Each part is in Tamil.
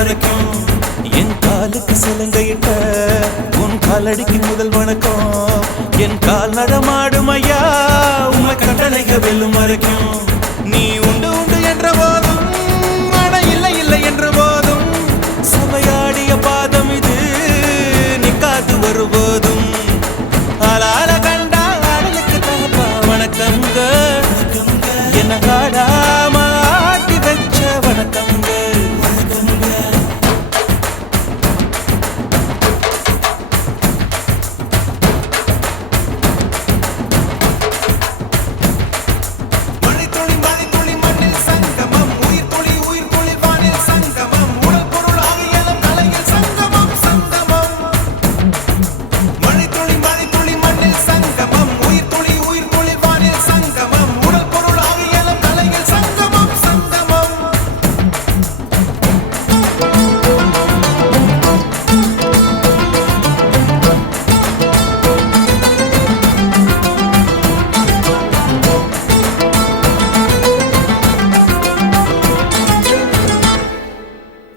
வரைக்கும் என் காலுக்கு சிலங்கையிட்ட உன் காலடிக்கு முதல் வணக்கம் என் கால் நடமாடும் ஐயா உமை கட்டளைக வெல்லும் வரைக்கும் நீ உண்டு உண்டு என்ற போதும் ஆனா இல்லை இல்லை என்ற போதும் சபையாடிய பாதம் இது நிக்காது வருபோதும் ஆளால கண்டா ஆடலுக்கு தகப்பா வணக்கங்க என்ன காடாம ஆட்டி வச்ச வணக்கங்க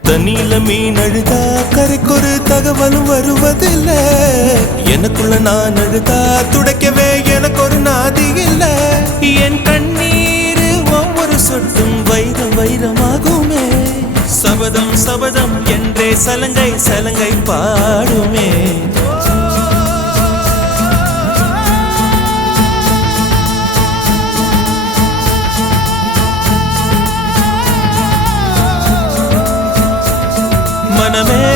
தண்ணியில மீன் அழுதா கரைக்கொரு தகவலும் வருவதில்லை எனக்குள்ள நான் அழுதா துடைக்கவே எனக்கு ஒரு நாதி இல்லை என் கண்ணீர் ஒவ்வொரு சொட்டும் வைரம் வைரமாகுமே சபதம் சபதம் என்றே சலங்கை சலங்கை பாடுமே மனமே